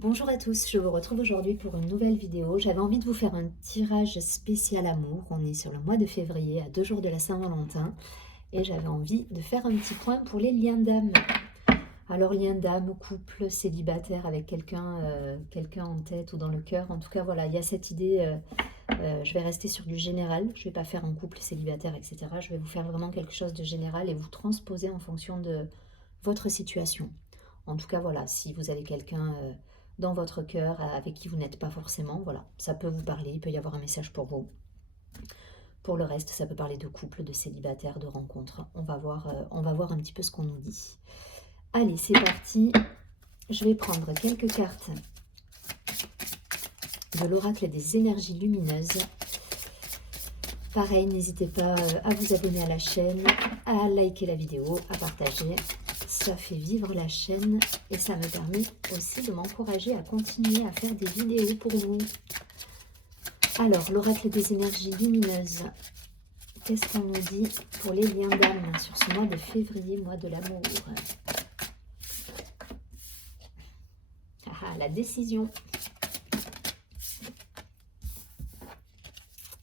Bonjour à tous, je vous retrouve aujourd'hui pour une nouvelle vidéo. J'avais envie de vous faire un tirage spécial amour. On est sur le mois de février, à 2 jours de la Saint-Valentin, et j'avais envie de faire un petit point pour les liens d'âme. Alors liens d'âme, couple, célibataire avec quelqu'un en tête ou dans le cœur. En tout cas, voilà, il y a cette idée. Je vais rester sur du général. Je ne vais pas faire un couple célibataire, etc. Je vais vous faire vraiment quelque chose de général et vous transposer en fonction de votre situation. En tout cas, voilà, si vous avez quelqu'un dans votre cœur avec qui vous n'êtes pas forcément, voilà, ça peut vous parler, il peut y avoir un message pour vous. Pour le reste, ça peut parler de couple, de célibataire, de rencontre. On va voir un petit peu ce qu'on nous dit. Allez, c'est parti. Je vais prendre quelques cartes de l'oracle des énergies lumineuses. Pareil, n'hésitez pas à vous abonner à la chaîne, à liker la vidéo, à partager. Ça fait vivre la chaîne et ça me permet aussi de m'encourager à continuer à faire des vidéos pour vous. Alors, l'oracle des énergies lumineuses, qu'est-ce qu'on nous dit pour les liens d'âme sur ce mois de février, mois de l'amour? Ah, la décision.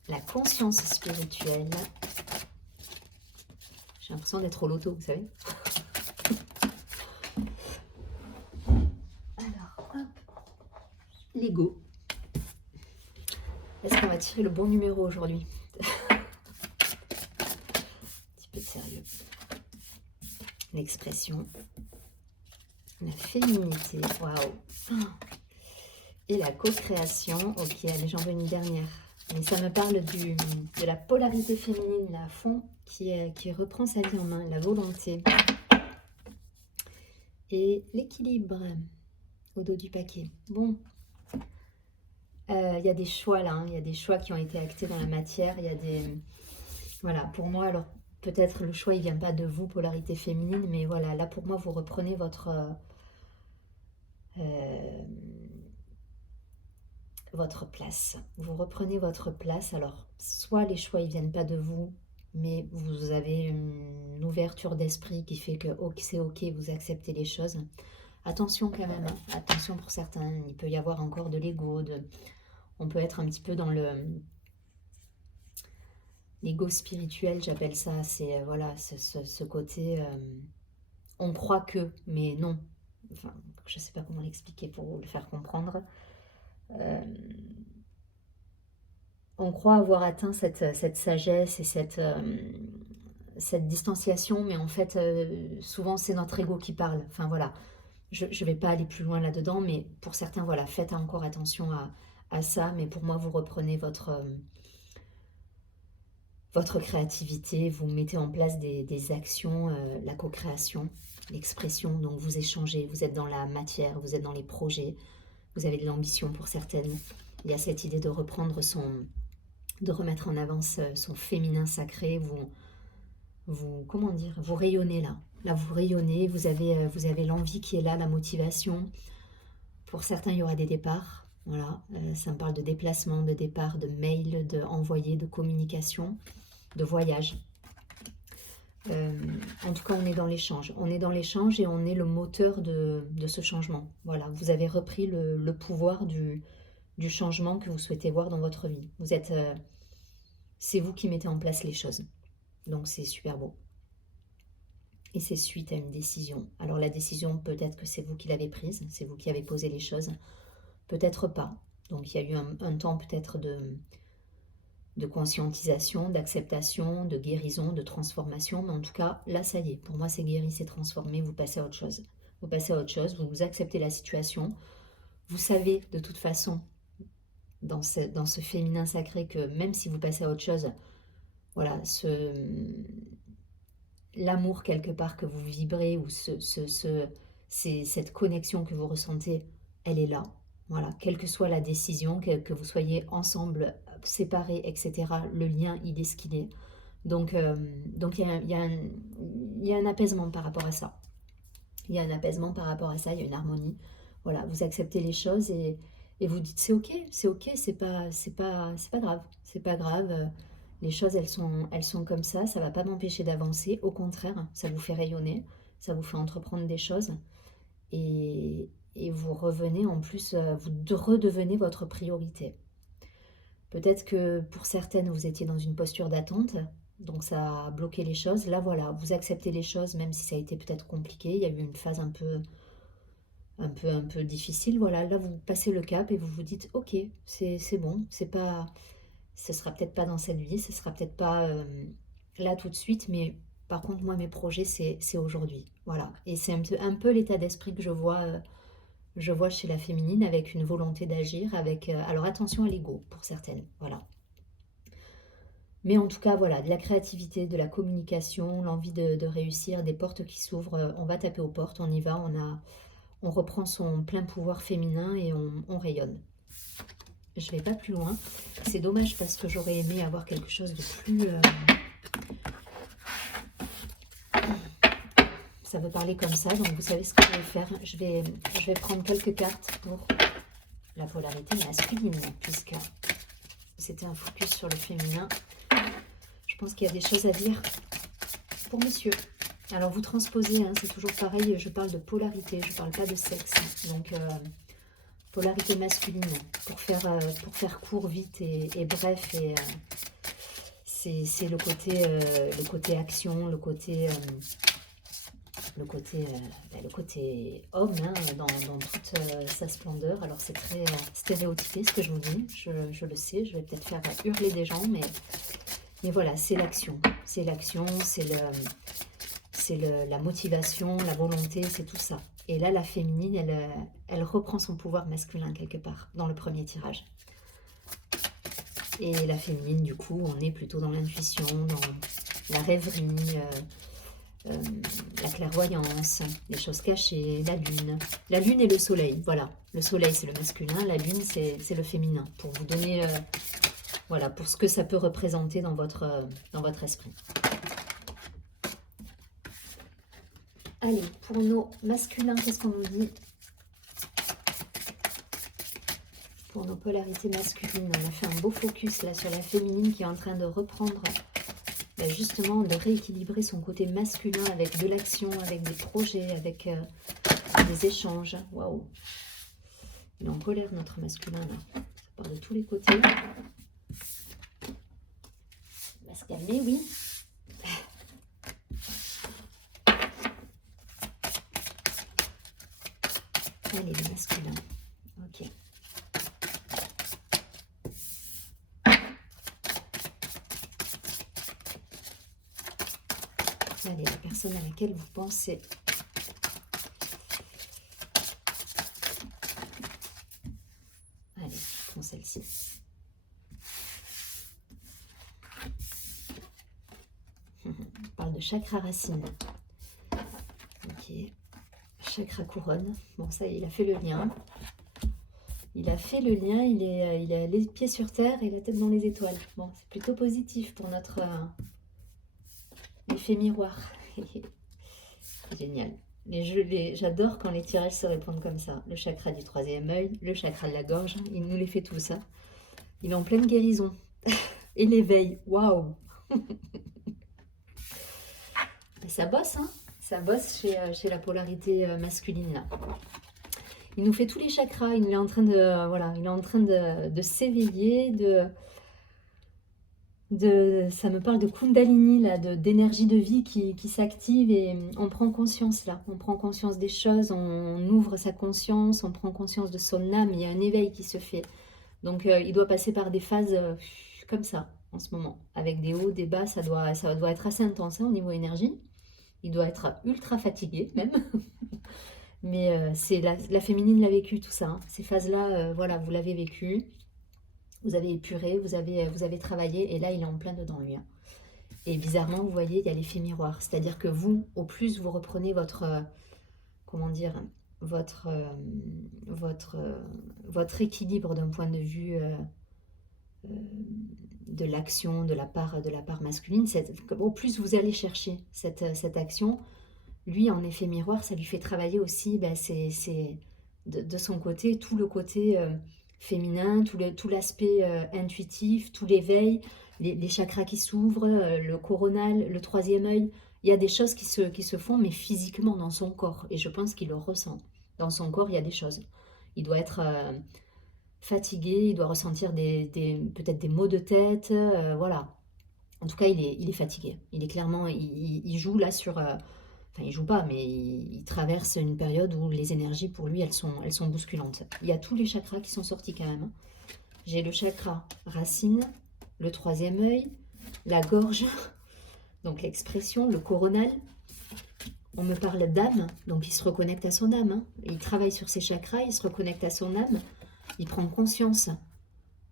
La conscience spirituelle. J'ai l'impression d'être au loto, vous savez. Alors, hop. L'ego. Est-ce qu'on va tirer le bon numéro aujourd'hui? Un petit peu de sérieux. L'expression. La féminité. Waouh. Et la co-création. Ok, allez, j'en veux une dernière. Mais ça me parle de la polarité féminine là, à fond qui reprend sa vie en main, la volonté. Et l'équilibre au dos du paquet. Bon, il y a des choix là, il y a des choix qui ont été actés dans la matière. Il y a des... Voilà, pour moi, alors peut-être le choix il vient pas de vous, polarité féminine, mais voilà, là pour moi vous reprenez votre place. Vous reprenez votre place. Alors, soit les choix ils viennent pas de vous, mais vous avez une ouverture d'esprit qui fait que c'est ok, vous acceptez les choses. Attention quand même, hein. Attention pour certains, il peut y avoir encore de l'ego, on peut être un petit peu dans l'ego spirituel, j'appelle ça. C'est voilà, ce côté, on croit que, mais non. Enfin, je sais pas comment l'expliquer pour vous le faire comprendre. On croit avoir atteint cette sagesse et cette distanciation, mais en fait, souvent c'est notre ego qui parle. Enfin voilà, je ne vais pas aller plus loin là-dedans, mais pour certains, voilà, faites encore attention à ça. Mais pour moi, vous reprenez votre créativité, vous mettez en place des actions, la co-création, l'expression, donc vous échangez, vous êtes dans la matière, vous êtes dans les projets, vous avez de l'ambition pour certaines. Il y a cette idée de reprendre de remettre en avant son féminin sacré, comment dire, vous rayonnez là. Là, vous rayonnez, vous avez l'envie qui est là, la motivation. Pour certains, il y aura des départs. Voilà, ça me parle de déplacement, de départ, de mail, de envoyer, de communication, de voyage. En tout cas, on est dans l'échange. On est dans l'échange et on est le moteur de ce changement. Voilà, vous avez repris le pouvoir du changement que vous souhaitez voir dans votre vie. C'est vous qui mettez en place les choses. Donc c'est super beau. Et c'est suite à une décision. Alors la décision, peut-être que c'est vous qui l'avez prise, c'est vous qui avez posé les choses, peut-être pas. Donc il y a eu un temps peut-être de conscientisation, d'acceptation, de guérison, de transformation. Mais en tout cas, là, ça y est. Pour moi, c'est guéri, c'est transformé. Vous passez à autre chose. Vous passez à autre chose, vous acceptez la situation. Vous savez de toute façon, dans ce féminin sacré, que même si vous passez à autre chose, voilà, l'amour quelque part que vous vibrez ou cette connexion que vous ressentez, elle est là. Voilà, quelle que soit la décision, que vous soyez ensemble, séparés, etc., le lien, il est ce qu'il est. Donc il y a un apaisement par rapport à ça. Il y a un apaisement par rapport à ça, il y a une harmonie. Voilà, vous acceptez les choses et vous dites c'est ok, c'est pas grave, c'est pas grave. Les choses, elles sont comme ça va pas m'empêcher d'avancer. Au contraire, ça vous fait rayonner, ça vous fait entreprendre des choses. Et et vous revenez en plus, vous redevenez votre priorité. Peut-être que pour certaines, vous étiez dans une posture d'attente, donc ça a bloqué les choses. Là, voilà, vous acceptez les choses, même si ça a été peut-être compliqué. Il y a eu une phase un peu difficile. Voilà, là, vous passez le cap et vous vous dites, ok, c'est bon, c'est pas, ce sera peut-être pas dans cette vie, ce sera peut-être pas là tout de suite, mais par contre, moi, mes projets, c'est aujourd'hui. Voilà, et c'est un peu l'état d'esprit que je vois chez la féminine, avec une volonté d'agir, avec... alors attention à l'ego pour certaines, voilà. Mais en tout cas, voilà, de la créativité, de la communication, l'envie de réussir, des portes qui s'ouvrent, on va taper aux portes, on y va, on reprend son plein pouvoir féminin et on rayonne. Je vais pas plus loin. C'est dommage parce que j'aurais aimé avoir quelque chose de plus... Ça veut parler comme ça, donc vous savez ce que je vais faire. Je vais prendre quelques cartes pour la polarité masculine, puisque c'était un focus sur le féminin. Je pense qu'il y a des choses à dire pour monsieur. Alors vous transposez, hein, c'est toujours pareil, je parle de polarité, je ne parle pas de sexe. Donc polarité masculine, pour faire court, vite et bref, et c'est le côté action, le côté homme, hein, dans toute sa splendeur. Alors c'est très stéréotypé ce que je vous dis, je le sais, je vais peut-être faire hurler des gens, mais voilà, c'est l'action, c'est la motivation, la volonté, c'est tout ça. Et là, la féminine, elle reprend son pouvoir masculin quelque part, dans le premier tirage. Et la féminine, du coup, on est plutôt dans l'intuition, dans la rêverie, la clairvoyance, les choses cachées, la lune. La lune et le soleil, voilà. Le soleil, c'est le masculin, la lune, c'est le féminin. Pour vous donner, voilà, pour ce que ça peut représenter dans votre esprit. Allez, pour nos masculins, qu'est-ce qu'on nous dit? Pour nos polarités masculines, on a fait un beau focus là sur la féminine qui est en train de reprendre, justement, de rééquilibrer son côté masculin avec de l'action, avec des projets, avec des échanges. Waouh! Il est en colère, notre masculin, là. Ça part de tous les côtés. Il va se calmer, oui. Allez, le masculin. Ok. Allez, la personne à laquelle vous pensez. Allez, je prends celle-ci. On parle de chakra racine. Ok. Chakra couronne. Bon, ça, il a fait le lien. Il a fait le lien. Il a les pieds sur terre et la tête dans les étoiles. Bon, c'est plutôt positif pour notre effet miroir. Génial. J'adore quand les tirages se répondent comme ça. Le chakra du troisième œil, le chakra de la gorge, il nous les fait tout ça. Il est en pleine guérison. Et l'éveil, waouh. Ça bosse, hein. Ça bosse chez la polarité masculine, là. Il nous fait tous les chakras, il est en train de, voilà, il est en train de s'éveiller, ça me parle de Kundalini, là, d'énergie de vie qui s'active, et on prend conscience, là. On prend conscience des choses, on ouvre sa conscience, on prend conscience de son âme, il y a un éveil qui se fait. Donc, il doit passer par des phases comme ça, en ce moment. Avec des hauts, des bas, ça doit être assez intense, hein, au niveau énergie. Il doit être ultra fatigué, même. Mais c'est la féminine l'a vécu, tout ça. Hein. Ces phases-là, voilà, vous l'avez vécu. Vous avez épuré, vous avez travaillé, et là, il est en plein dedans, lui. Hein. Et bizarrement, vous voyez, il y a l'effet miroir. C'est-à-dire que vous, au plus, vous reprenez votre... comment dire, votre équilibre d'un point de vue de l'action, de la part masculine. Au plus vous allez chercher cette action, lui, en effet miroir, ça lui fait travailler aussi, de son côté, tout le côté féminin, tout l'aspect intuitif, tout l'éveil, les chakras qui s'ouvrent, le coronal, le troisième œil. Il y a des choses qui se font, mais physiquement dans son corps, et je pense qu'il le ressent. Dans son corps, il y a des choses. Il doit être fatigué, il doit ressentir peut-être des maux de tête, voilà. En tout cas, il est fatigué. Il est clairement, il joue là sur... enfin, il joue pas, mais il traverse une période où les énergies, pour lui, elles sont bousculantes. Il y a tous les chakras qui sont sortis quand même. J'ai le chakra racine, le troisième œil, la gorge, donc l'expression, le coronal. On me parle d'âme, donc il se reconnecte à son âme. Il travaille sur ses chakras, il se reconnecte à son âme. Il prend conscience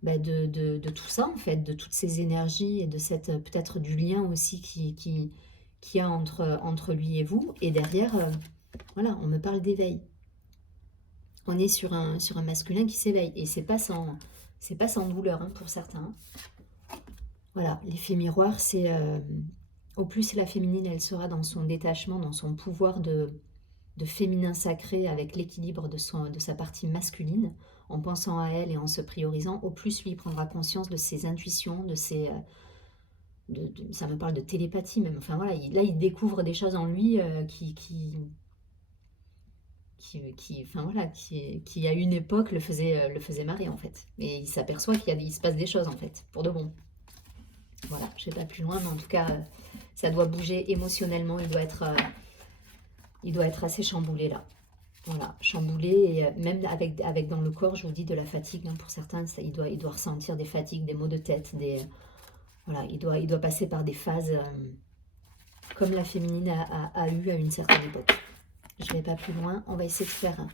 de tout ça, en fait, de toutes ces énergies et de cette peut-être du lien aussi qu'il y a entre lui et vous. Et derrière, voilà, on me parle d'éveil. On est sur un masculin qui s'éveille. Et c'est pas sans douleur hein, pour certains. Voilà, l'effet miroir, c'est... au plus la féminine, elle sera dans son détachement, dans son pouvoir de féminin sacré avec l'équilibre de sa partie masculine, en pensant à elle et en se priorisant, au plus lui prendra conscience de ses intuitions, de ses... ça me parle de télépathie même, enfin voilà, là il découvre des choses en lui enfin voilà, qui à une époque le faisait marrer en fait. Et il s'aperçoit il se passe des choses en fait, pour de bon. Voilà, je ne vais pas plus loin, mais en tout cas, ça doit bouger émotionnellement, il doit être assez chamboulé là. Voilà, chamboulé, et même avec dans le corps, je vous dis, de la fatigue, hein, pour certains, il doit ressentir des fatigues, des maux de tête, voilà, il doit passer par des phases comme la féminine a eu à une certaine époque. Je ne vais pas plus loin, on va essayer de faire un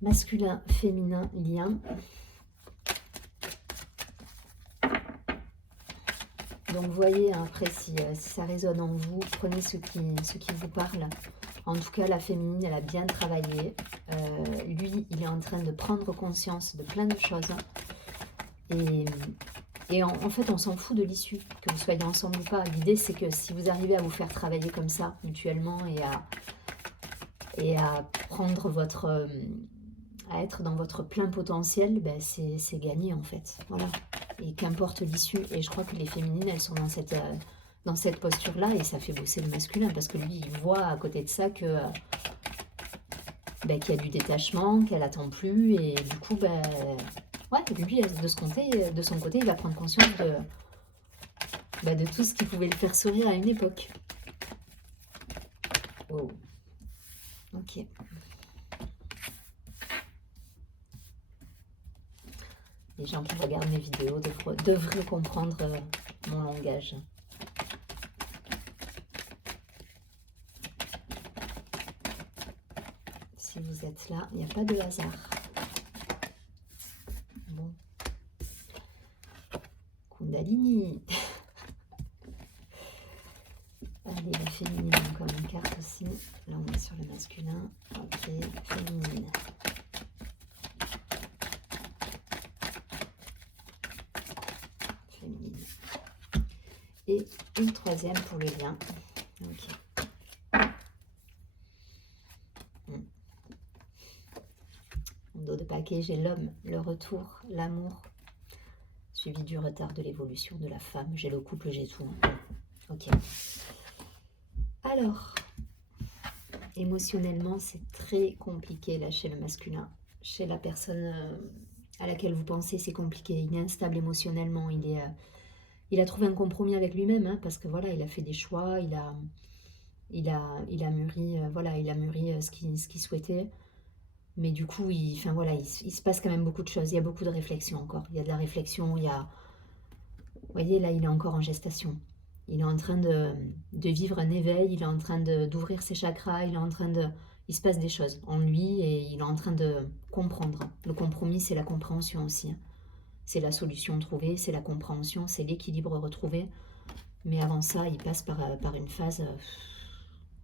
masculin, féminin, lien. Donc voyez, hein, après, si ça résonne en vous, prenez ce qui vous parle. En tout cas, la féminine, elle a bien travaillé. Lui, il est en train de prendre conscience de plein de choses. Et en fait, on s'en fout de l'issue, que vous soyez ensemble ou pas. L'idée, c'est que si vous arrivez à vous faire travailler comme ça, mutuellement, et à prendre à être dans votre plein potentiel, ben c'est gagné en fait. Voilà. Et qu'importe l'issue. Et je crois que les féminines, elles sont dans cette posture-là, et ça fait bosser le masculin, parce que lui, il voit à côté de ça que qu'il y a du détachement, qu'elle attend plus, et du coup, ouais, lui, de son côté, il va prendre conscience de tout ce qui pouvait le faire sourire à une époque. Oh. Ok. Les gens qui regardent mes vidéos devraient comprendre mon langage. Si vous êtes là, il n'y a pas de hasard. Bon. Kundalini. Allez, la féminine, encore une carte aussi. Là, on est sur le masculin. Ok, féminine. Féminine. Et une troisième pour le lien. Ok. En dos de paquet, j'ai l'homme, le retour, l'amour, suivi du retard de l'évolution de la femme. J'ai le couple, j'ai tout. Ok. Alors, émotionnellement, c'est très compliqué là chez le masculin. Chez la personne à laquelle vous pensez, c'est compliqué. Il est instable émotionnellement. Il a trouvé un compromis avec lui-même, hein, parce que voilà, il a fait des choix, il a mûri, voilà, il a mûri ce qu'il souhaitait. Mais du coup, il se passe quand même beaucoup de choses. Il y a beaucoup de réflexion encore. Il y a de la réflexion, il y a... Vous voyez, là, il est encore en gestation. Il est en train de vivre un éveil, il est en train d'ouvrir ses chakras, il se passe des choses en lui et il est en train de comprendre. Le compromis, c'est la compréhension aussi. Hein. C'est la solution trouvée, c'est la compréhension, c'est l'équilibre retrouvé. Mais avant ça, il passe par une phase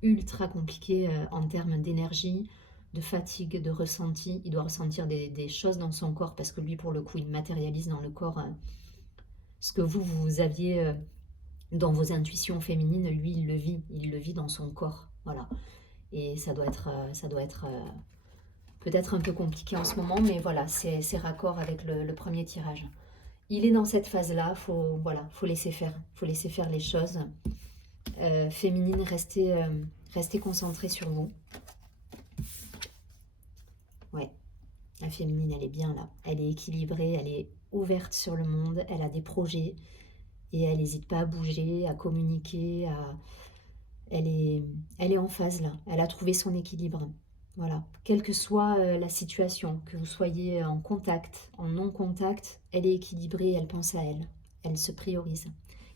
ultra compliquée en termes d'énergie, de fatigue, de ressenti. Il doit ressentir des choses dans son corps parce que lui, pour le coup, il matérialise dans le corps ce que vous aviez... dans vos intuitions féminines, lui, il le vit dans son corps, voilà. Et ça doit être peut-être un peu compliqué en ce moment, mais voilà, c'est raccord avec le premier tirage. Il est dans cette phase-là, faut laisser faire les choses. Féminine, restez concentrée sur vous. La féminine, elle est bien là. Elle est équilibrée, elle est ouverte sur le monde, elle a des projets et elle n'hésite pas à bouger, à communiquer, elle est en phase là. Elle a trouvé son équilibre. Voilà. Quelle que soit la situation, que vous soyez en contact, en non-contact, elle est équilibrée, elle pense à elle. Elle se priorise.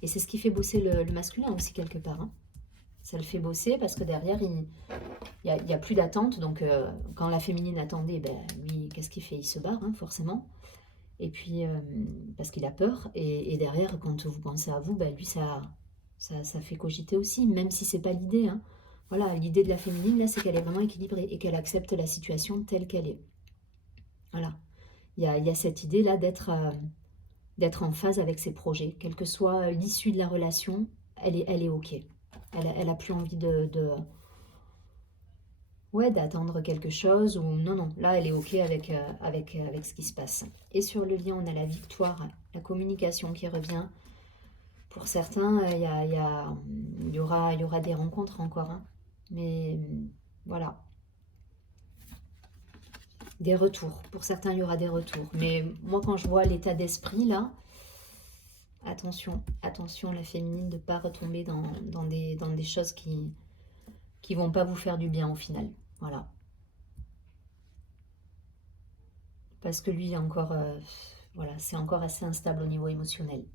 Et c'est ce qui fait bosser le masculin aussi quelque part. Hein. Ça le fait bosser parce que derrière, il y a plus d'attente. Donc, quand la féminine attendait, ben, lui, qu'est-ce qu'il fait? Il se barre, hein, forcément. Et puis, parce qu'il a peur. Et derrière, quand vous pensez à vous, ben, lui, ça fait cogiter aussi, même si c'est pas l'idée. Hein. Voilà, l'idée de la féminine, là, c'est qu'elle est vraiment équilibrée et qu'elle accepte la situation telle qu'elle est. Voilà. Il y a cette idée-là d'être en phase avec ses projets. Quelle que soit l'issue de la relation, elle est OK. Elle a plus envie ouais, d'attendre quelque chose ou non, non, là elle est ok avec ce qui se passe. Et sur le lien, on a la victoire, la communication qui revient. Pour certains, il y aura des rencontres encore, hein. Mais voilà, des retours. Pour certains, il y aura des retours. Mais moi, quand je vois l'état d'esprit là, attention, attention la féminine de ne pas retomber dans des choses qui vont pas vous faire du bien au final. Voilà. Parce que lui, encore, voilà, c'est encore assez instable au niveau émotionnel.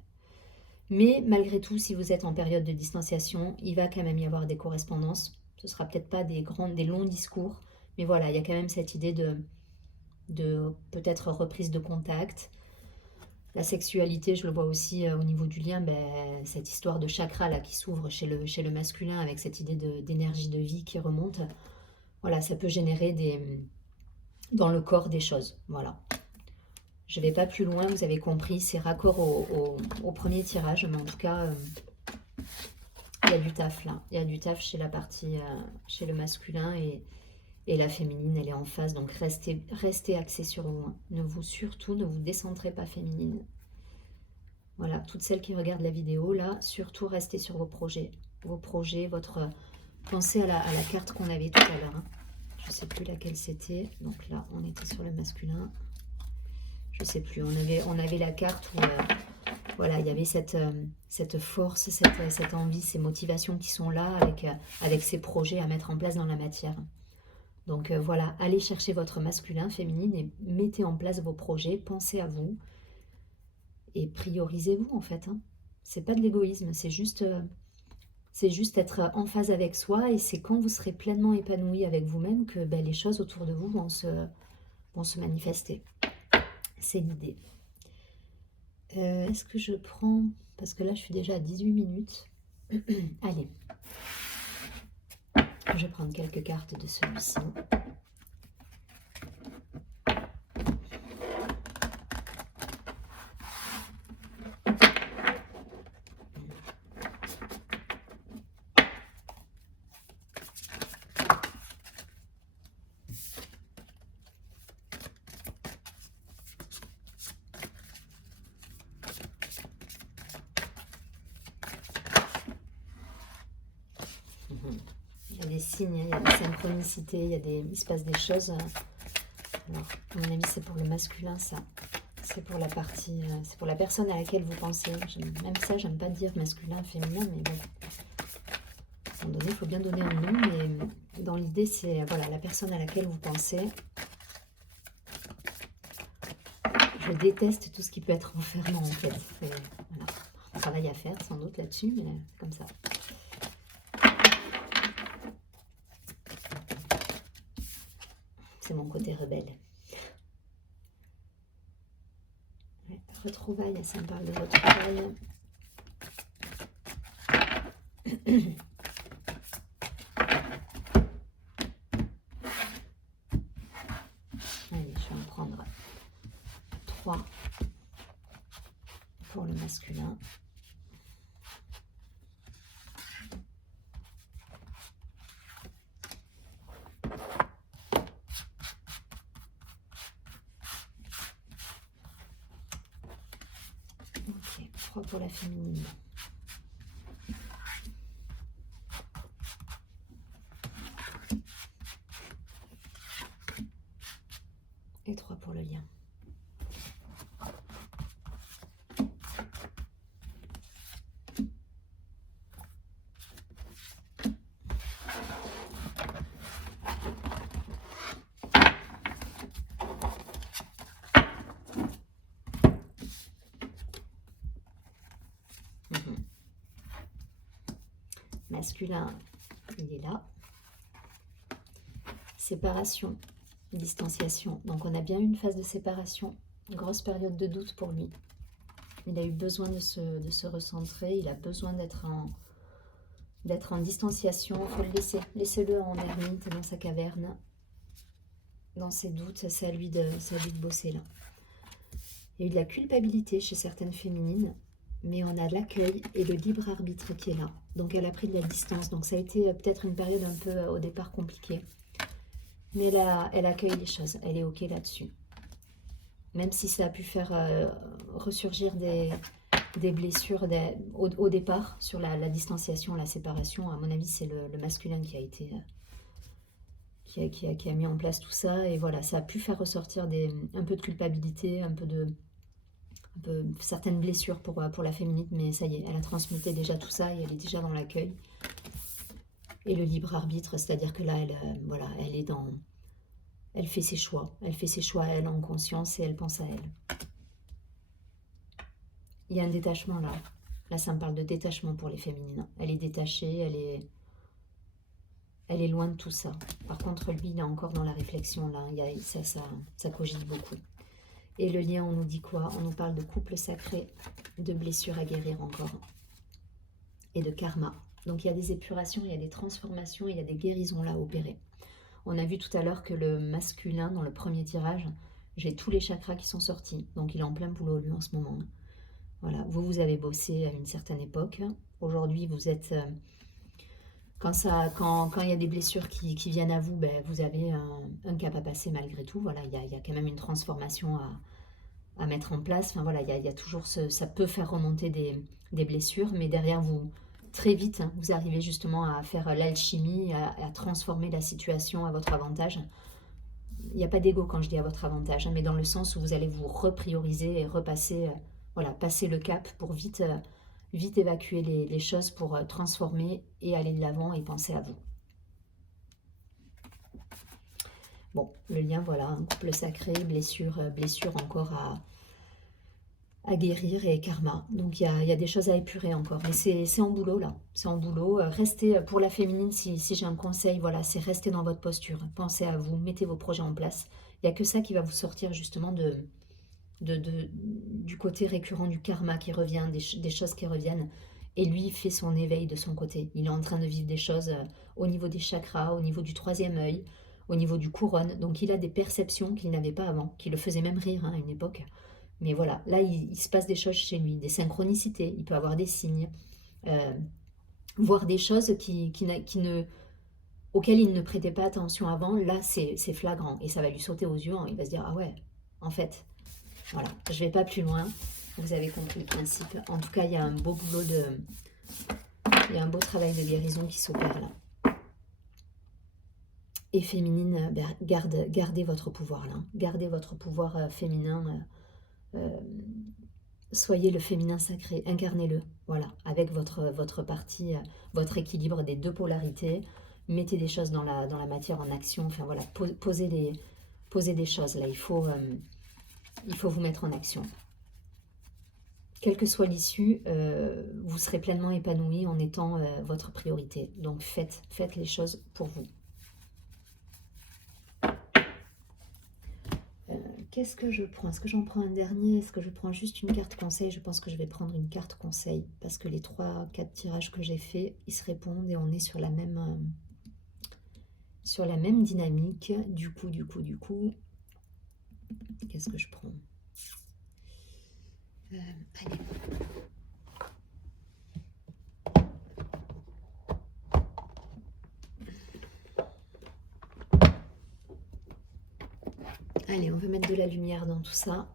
Mais malgré tout, si vous êtes en période de distanciation, il va quand même y avoir des correspondances. Ce ne sera peut-être pas des longs discours, mais voilà, il y a quand même cette idée de peut-être reprise de contact. La sexualité, je le vois aussi au niveau du lien, ben, cette histoire de chakra là, qui s'ouvre chez le masculin avec cette idée d'énergie de vie qui remonte. Voilà, ça peut générer dans le corps des choses. Voilà. Je ne vais pas plus loin, vous avez compris, c'est raccord au premier tirage, mais en tout cas, il y a du taf là. Il y a du taf chez la partie, chez le masculin et la féminine, elle est en face. Donc restez axés sur vous. Hein. Surtout, ne vous décentrez pas féminine. Voilà, toutes celles qui regardent la vidéo là, surtout restez sur vos projets. Vos projets, pensez à la carte qu'on avait tout à l'heure. Hein. Je ne sais plus laquelle c'était. Donc là, on était sur le masculin. Je sais plus, on avait la carte où voilà, il y avait cette force, cette envie, ces motivations qui sont là avec ces projets à mettre en place dans la matière. Donc voilà, allez chercher votre masculin, féminine et mettez en place vos projets, pensez à vous et priorisez-vous en fait. Hein. C'est pas de l'égoïsme, c'est juste être en phase avec soi et c'est quand vous serez pleinement épanoui avec vous-même que ben, les choses autour de vous vont se manifester. C'est l'idée. Est-ce que je prends... Parce que là, je suis déjà à 18 minutes. Allez. Je vais prendre quelques cartes de celui-ci. Il y a des signes, il y a des synchronicités, il se passe des choses. Alors, à mon avis, c'est pour le masculin, ça. C'est pour la partie, c'est pour la personne à laquelle vous pensez. Même ça, j'aime pas dire masculin, féminin, mais bon. À un moment donné, il faut bien donner un nom, mais dans l'idée, c'est voilà, la personne à laquelle vous pensez. Je déteste tout ce qui peut être enfermant, en fait. Voilà. Un travail à faire, sans doute, là-dessus, mais c'est comme ça. C'est mon côté rebelle. Ouais, retrouvailles, ça me parle de retrouvailles. Allez, je vais en prendre 3 pour le masculin. Ok, 3 pour la féminine. Et 3 pour masculin, il est là. Séparation, distanciation. Donc on a bien eu une phase de séparation, une grosse période de doute pour lui. Il a eu besoin de se recentrer, il a besoin d'être en distanciation. Il faut le laisser, laissez-le en ermite dans sa caverne, dans ses doutes. C'est à lui de bosser là. Il y a eu de la culpabilité chez certaines féminines, mais on a de l'accueil et le libre arbitre qui est là. Donc elle a pris de la distance. Donc ça a été peut-être une période un peu au départ compliquée. Mais elle accueille les choses. Elle est OK là-dessus. Même si ça a pu faire ressurgir des blessures au départ sur la distanciation, la séparation. À mon avis, c'est le masculin qui a été... Qui a mis en place tout ça. Et voilà, ça a pu faire ressortir un peu de culpabilité, un peu certaines blessures pour la féminine, mais ça y est, elle a transmuté déjà tout ça et elle est déjà dans l'accueil et le libre arbitre, c'est-à-dire que là, voilà, elle fait ses choix, elle en conscience et elle pense à elle. Il y a un détachement là ça me parle de détachement pour les féminines, elle est détachée, elle est loin de tout ça. Par contre, lui, il est encore dans la réflexion là, ça cogite beaucoup. Et le lien, on nous dit quoi? On nous parle de couple sacré, de blessures à guérir encore, et de karma. Donc il y a des épurations, il y a des transformations, il y a des guérisons là à opérer. On a vu tout à l'heure que le masculin, dans le premier tirage, j'ai tous les chakras qui sont sortis. Donc il est en plein boulot lui en ce moment. Voilà, vous avez bossé à une certaine époque. Aujourd'hui, vous êtes... Quand il y a des blessures qui viennent à vous, ben, vous avez un cap à passer malgré tout. Voilà, il y a quand même une transformation à mettre en place. Enfin voilà, il y a toujours ça peut faire remonter des blessures, mais derrière vous, très vite, hein, vous arrivez justement à faire l'alchimie, à transformer la situation à votre avantage. Il n'y a pas d'ego quand je dis à votre avantage, hein, mais dans le sens où vous allez vous reprioriser et repasser, voilà, passer le cap pour vite évacuer les choses pour transformer et aller de l'avant et penser à vous. Bon, le lien, voilà, un couple sacré, blessure encore à guérir et karma. Donc il y a des choses à épurer encore. Mais c'est en boulot là, c'est en boulot. Restez, pour la féminine, si j'ai un conseil, voilà, c'est rester dans votre posture. Pensez à vous, mettez vos projets en place. Il n'y a que ça qui va vous sortir justement du côté récurrent du karma qui revient, des choses qui reviennent. Et lui, il fait son éveil de son côté. Il est en train de vivre des choses au niveau des chakras, au niveau du troisième œil, au niveau du couronne. Donc il a des perceptions qu'il n'avait pas avant, qui le faisaient même rire, hein, à une époque. Mais voilà, là, il se passe des choses chez lui, des synchronicités. Il peut avoir des signes, voir des choses auxquelles il ne prêtait pas attention avant. Là, c'est flagrant et ça va lui sauter aux yeux. Hein. Il va se dire, ah ouais, en fait... Voilà, je ne vais pas plus loin, vous avez compris le principe. En tout cas, il y a un beau boulot il y a un beau travail de guérison qui s'opère là. Et féminine, gardez votre pouvoir là. Gardez votre pouvoir féminin. Soyez le féminin sacré, incarnez-le. Voilà, avec votre partie, votre équilibre des deux polarités. Mettez des choses dans la matière en action. Enfin voilà, posez des choses là. Il faut vous mettre en action. Quelle que soit l'issue, vous serez pleinement épanoui en étant votre priorité. Donc faites les choses pour vous. Qu'est-ce que je prends? Est-ce que j'en prends un dernier? Est-ce que je prends juste une carte conseil? Je pense que je vais prendre une carte conseil. Parce que les 3-4 tirages que j'ai faits, ils se répondent et on est sur la même dynamique. Du coup, qu'est-ce que je prends? Allez. Allez, on va mettre de la lumière dans tout ça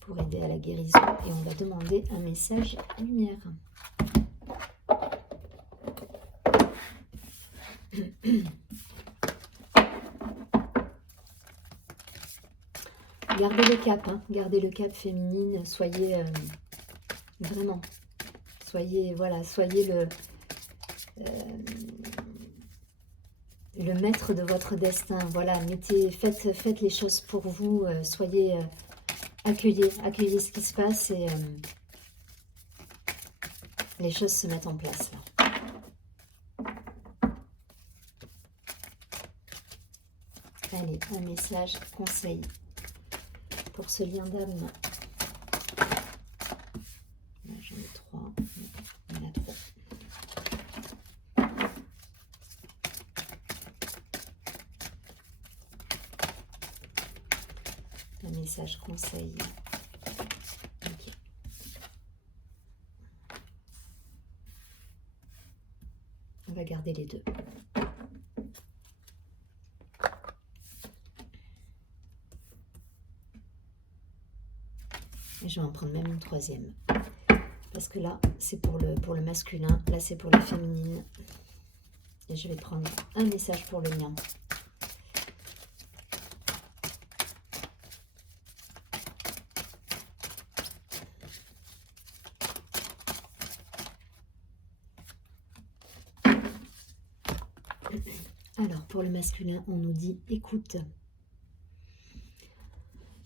pour aider à la guérison et on va demander un message lumière. Gardez le cap, hein. Gardez le cap féminine, soyez vraiment, soyez le maître de votre destin. Voilà, faites les choses pour vous, soyez accueillez ce qui se passe et les choses se mettent en place là. Allez, un message conseil pour ce lien d'âme. J'en ai 3. Il y en a trop. Un message conseil. Ok. On va garder les deux. Et je vais en prendre même une troisième. Parce que là, c'est pour le masculin. Là, c'est pour la féminine. Et je vais prendre un message pour le mien. Alors, pour le masculin, on nous dit « Écoute ».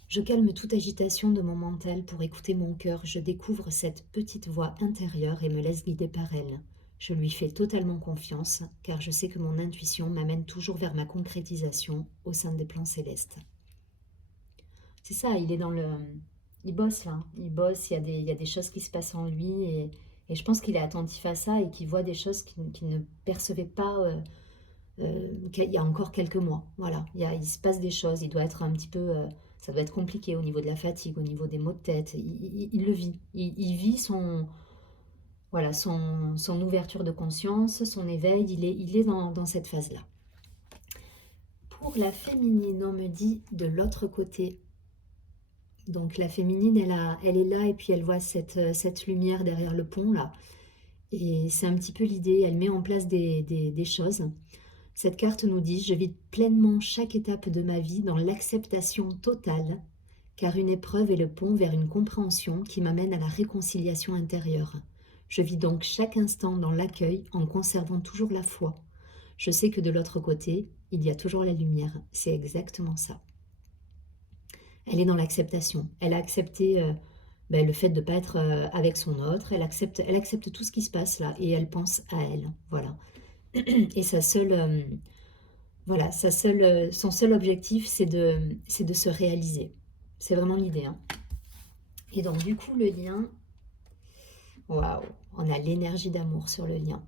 Je calme toute agitation de mon mental pour écouter mon cœur. Je découvre cette petite voix intérieure et me laisse guider par elle. Je lui fais totalement confiance, car je sais que mon intuition m'amène toujours vers ma concrétisation au sein des plans célestes. C'est ça, il est dans le... Il bosse là, il bosse, il y a des choses qui se passent en lui, et je pense qu'il est attentif à ça et qu'il voit des choses qu'il ne percevait pas il y a encore quelques mois. Voilà, il se passe des choses, il doit être un petit peu... ça doit être compliqué au niveau de la fatigue, au niveau des maux de tête. Il le vit. Il vit voilà, son ouverture de conscience, son éveil. Il est dans cette phase-là. Pour la féminine, on me dit de l'autre côté. Donc la féminine, elle est là et puis elle voit cette lumière derrière le pont là. Et c'est un petit peu l'idée. Elle met en place des choses. Cette carte nous dit « Je vis pleinement chaque étape de ma vie dans l'acceptation totale, car une épreuve est le pont vers une compréhension qui m'amène à la réconciliation intérieure. Je vis donc chaque instant dans l'accueil en conservant toujours la foi. Je sais que de l'autre côté, il y a toujours la lumière. » C'est exactement ça. Elle est dans l'acceptation. Elle a accepté le fait de ne pas être avec son autre. Elle accepte tout ce qui se passe là et elle pense à elle. Voilà. Et son seul objectif, c'est de se réaliser. C'est vraiment l'idée. Hein. Et donc, du coup, le lien, waouh, on a l'énergie d'amour sur le lien.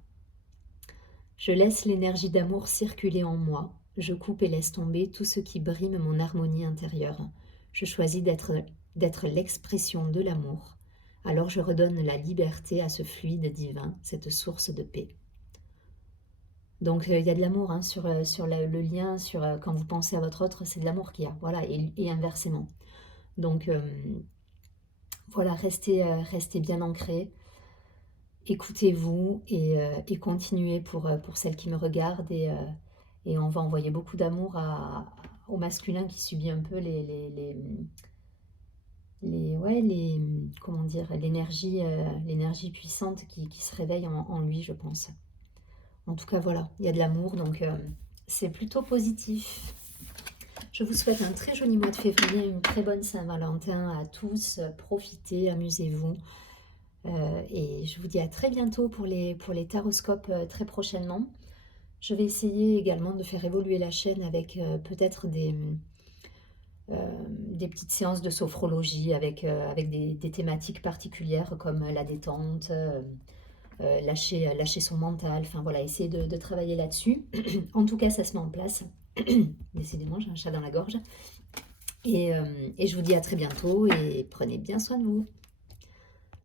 Je laisse l'énergie d'amour circuler en moi. Je coupe et laisse tomber tout ce qui brime mon harmonie intérieure. Je choisis d'être l'expression de l'amour. Alors je redonne la liberté à ce fluide divin, cette source de paix. Donc il y a de l'amour hein, sur le lien, quand vous pensez à votre autre, c'est de l'amour qu'il y a, voilà, et inversement. Donc voilà, restez bien ancrés, écoutez-vous et continuez pour celles qui me regardent et on va envoyer beaucoup d'amour au masculin qui subit un peu comment dire, l'énergie puissante qui se réveille en lui, je pense. En tout cas, voilà, il y a de l'amour, donc c'est plutôt positif. Je vous souhaite un très joli mois de février, une très bonne Saint-Valentin à tous. Profitez, amusez-vous. Et je vous dis à très bientôt pour les taroscopes très prochainement. Je vais essayer également de faire évoluer la chaîne avec peut-être des petites séances de sophrologie avec des thématiques particulières comme la détente, lâcher son mental, enfin voilà, essayer de travailler là-dessus. En tout cas, ça se met en place. Décidément, j'ai un chat dans la gorge. Et je vous dis à très bientôt et prenez bien soin de vous.